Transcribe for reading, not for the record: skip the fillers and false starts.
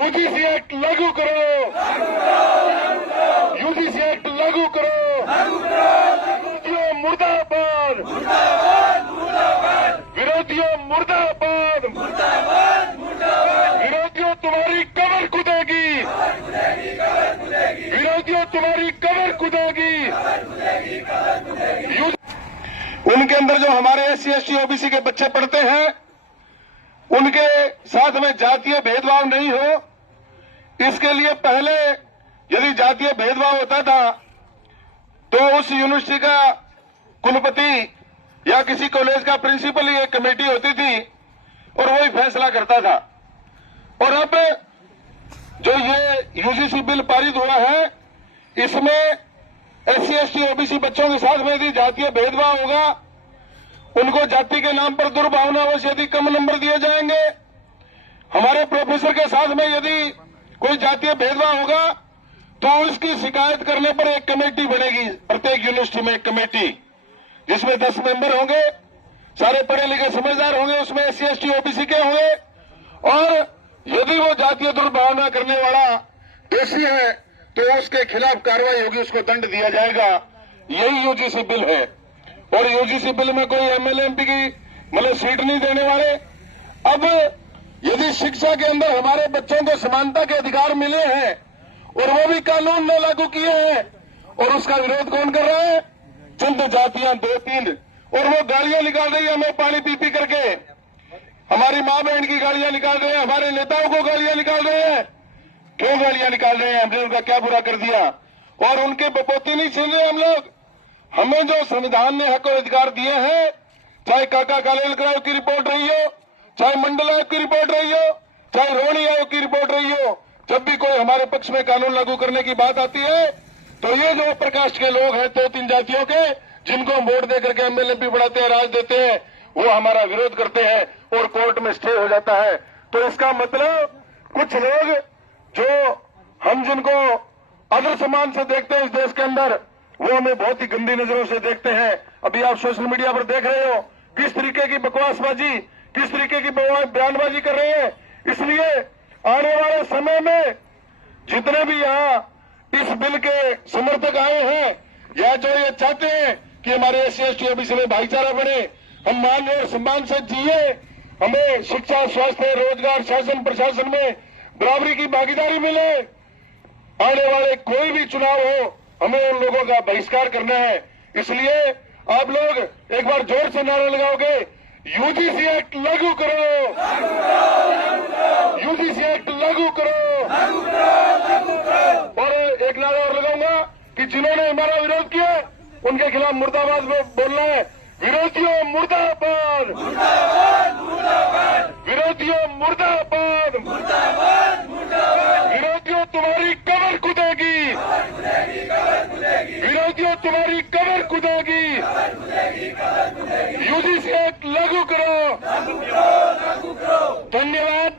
UGC act लागू करो, UGC act लागू करो, विरोधियों मुर्दाबाद, विरोधियों मुर्दाबाद, विरोधियों तुम्हारी कबर कुदेगी, विरोधियों तुम्हारी कबर कुदेगी। उनके अंदर जो हमारे SC ST OBC के बच्चे पढ़ते हैं उनके साथ में जातीय भेदभाव नहीं हो, इसके लिए पहले यदि जातीय भेदभाव होता था तो उस यूनिवर्सिटी का कुलपति या किसी कॉलेज का प्रिंसिपल ही एक कमेटी होती थी और वही फैसला करता था। और अब जो ये यूजीसी बिल पारित हुआ है इसमें SC ST OBC बच्चों के साथ में यदि जातीय भेदभाव होगा, उनको जाति के नाम पर दुर्भावनावश यदि कम नंबर दिए जाएंगे, हमारे प्रोफेसर के साथ में यदि कोई जातीय भेदभाव होगा तो उसकी शिकायत करने पर एक कमेटी बनेगी, प्रत्येक यूनिवर्सिटी में एक कमेटी जिसमें 10 मेंबर होंगे, सारे पढ़े लिखे समझदार होंगे, उसमें SC ST OBC के होंगे। और यदि वो जातीय दुर्भावना करने वाला दोषी है तो उसके खिलाफ कार्रवाई होगी, उसको दंड दिया जाएगा। यही यूजीसी बिल है। और यूजीसी बिल में कोई MLA MP की मतलब सीट नहीं देने वाले। अब यदि शिक्षा के अंदर हमारे बच्चों को समानता के अधिकार मिले हैं और वो भी कानून ने लागू किए हैं और उसका विरोध कौन कर रहा है? चंद जातियां 2-3, और वो गालियां निकाल रही है हमें पानी पी पी करके, हमारी माँ बहन की गालियां निकाल रहे हैं, हमारे नेताओं को गालियां निकाल रहे हैं। क्यों गालियां निकाल रहे हैं? हमने उनका क्या बुरा कर दिया? और उनके बपोती नहीं छीन रहे हम लोग। हमें जो संविधान ने हक और अधिकार दिए हैं, चाहे काका कालेलकर की रिपोर्ट रही हो, चाहे मंडल आयोग की रिपोर्ट रही हो, चाहे रोहिणी आयोग की रिपोर्ट रही हो, जब भी कोई हमारे पक्ष में कानून लागू करने की बात आती है तो ये जो प्रकाश के लोग हैं 2-3 जातियों के, जिनको हम वोट देकर के MLA MP बढ़ाते हैं, राज देते हैं, वो हमारा विरोध करते हैं और कोर्ट में स्टे हो जाता है। तो इसका मतलब कुछ लोग जो हम जिनको आदर सम्मान से देखते हैं इस देश के अंदर, वो हमें बहुत ही गंदी नजरों से देखते हैं। अभी आप सोशल मीडिया पर देख रहे हो किस तरीके की बकवासबाजी, किस तरीके की बयानबाजी कर रहे हैं। इसलिए आने वाले समय में जितने भी यहाँ इस बिल के समर्थक आए हैं या जो ये चाहते हैं कि हमारे SC ST OBC में भाईचारा बढ़े, हम मान और सम्मान से जिए, हमें शिक्षा, स्वास्थ्य, रोजगार, शासन प्रशासन में बराबरी की भागीदारी मिले, आने वाले कोई भी चुनाव हो हमें उन लोगों का बहिष्कार करना है। इसलिए आप लोग एक बार जोर से नारा लगाओगे, यूजीसी एक्ट लागू करो, यूजीसी एक्ट लागू करो। और एक नारा और लगाऊंगा कि जिन्होंने हमारा विरोध किया उनके खिलाफ मुर्दाबाद बोलना है। विरोधियों मुर्दाबाद, विरोधियों मुर्दाबाद, विरोधियों तुम्हारी कबर कुदेगी, विरोधियों तुम्हारी कबर कुदेगी। यूजीसी एक्ट लागू करो। धन्यवाद।